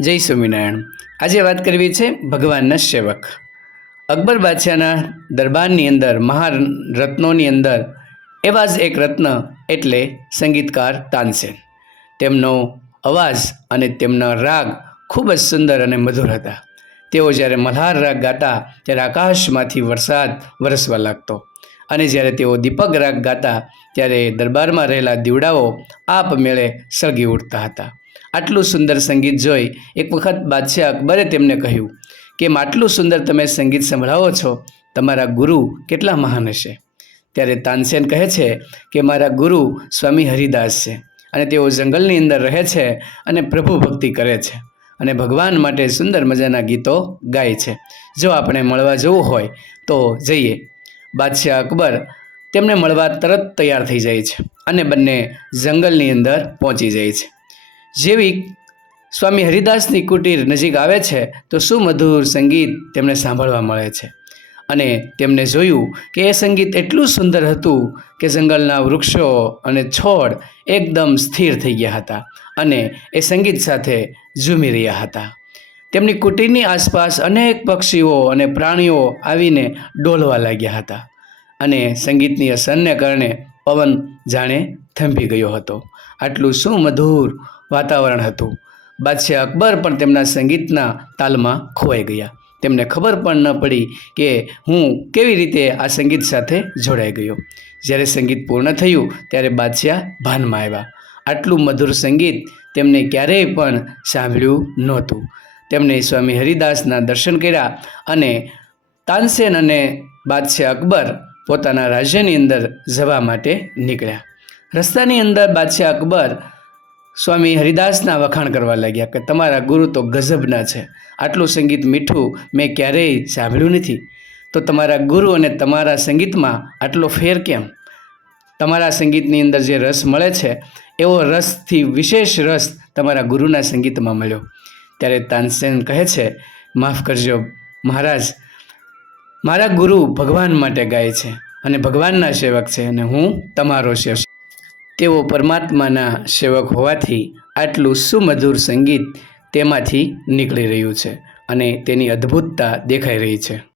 જય સ્વામિનારાયણ. આજે વાત કરવી છે ભગવાનના સેવક. અકબર બાદશાહના દરબારની અંદર મહારત્નોની અંદર, એવા જ એક રત્ન એટલે સંગીતકાર તાનસેન. તેમનો અવાજ અને તેમના રાગ ખૂબ જ સુંદર અને મધુર હતા. તેઓ જ્યારે મલ્હાર રાગ ગાતા, ત્યારે આકાશમાંથી વરસાદ વરસવા લાગતો. અને જ્યારે તેઓ દીપક રાગ ગાતા, ત્યારે દરબારમાં રહેલા દીવડાઓ આપમેળે સળગી ઉઠતા હતા. આટલું સુંદર સંગીત જોઈ એક વખત બાદશાહ અકબરે તેમને કહ્યું કે આટલું સુંદર તમે સંગીત સંભળાવો છો, તમારા ગુરુ કેટલા મહાન હશે? ત્યારે તાનસેન કહે છે કે મારા ગુરુ સ્વામી હરિદાસ છે અને તેઓ જંગલની અંદર રહે છે અને પ્રભુ ભક્તિ કરે છે અને ભગવાન માટે સુંદર મજાના ગીતો ગાય છે. જો આપણે મળવા જવું હોય તો જઈએ. બાદશાહ અકબર તેમને મળવા તરત તૈયાર થઈ જાય છે અને બંને જંગલની અંદર પહોંચી જાય છે. જેવી સ્વામી હરિદાસની કુટીર નજીક આવે છે, તો સુમધુર સંગીત તેમને સાંભળવા મળે છે. અને તેમને જોયું કે એ સંગીત એટલું સુંદર હતું કે જંગલના વૃક્ષો અને છોડ એકદમ સ્થિર થઈ ગયા હતા અને એ સંગીત સાથે ઝૂમી રહ્યા હતા. તેમની કુટીરની આસપાસ અનેક પક્ષીઓ અને પ્રાણીઓ આવીને ડોલવા લાગ્યા હતા. અને સંગીતની અસરને કારણે પવન જાણે થંભી ગયો હતો. આટલું સુમધુર વાતાવરણ હતું. બાદશાહ અકબર પણ તેમના સંગીતના તાલમાં ખોવાઈ ગયા. તેમને ખબર પણ ન પડી કે હું કેવી રીતે આ સંગીત સાથે જોડાઈ ગયો. જ્યારે સંગીત પૂર્ણ થયું ત્યારે બાદશાહ ભાનમાં આવ્યા. આટલું મધુર સંગીત તેમને ક્યારેય પણ સાંભળ્યું નહોતું. તેમણે સ્વામી હરિદાસના દર્શન કર્યા અને તાનસેન અને બાદશાહ અકબર પોતાના રાજ્યની અંદર જવા માટે નીકળ્યા. રસ્તાની અંદર બાદશાહ અકબર સ્વામી હરિદાસના વખાણ કરવા લાગ્યા કે તમારા ગુરુ તો ગજબના છે. આટલું સંગીત મીઠું મેં ક્યારેય સાંભળ્યું નથી. તો તમારા ગુરુ અને તમારા સંગીતમાં આટલો ફેર કેમ? તમારા સંગીતની અંદર જે રસ મળે છે, એવો રસથી વિશેષ રસ તમારા ગુરુના સંગીતમાં મળ્યો. ત્યારે તાનસેન કહે છે, માફ કરજો મહારાજ, મારા ગુરુ ભગવાન માટે ગાય છે. અને ભગવાનના સેવક છે અને હું તમારો સેવક તેઓ પરમાત્માના સેવક હોવાથી આટલું સુમધુર સંગીત તેમાંથી નીકળી રહ્યું છે અને તેની અદ્ભુતતા દેખાઈ રહી છે.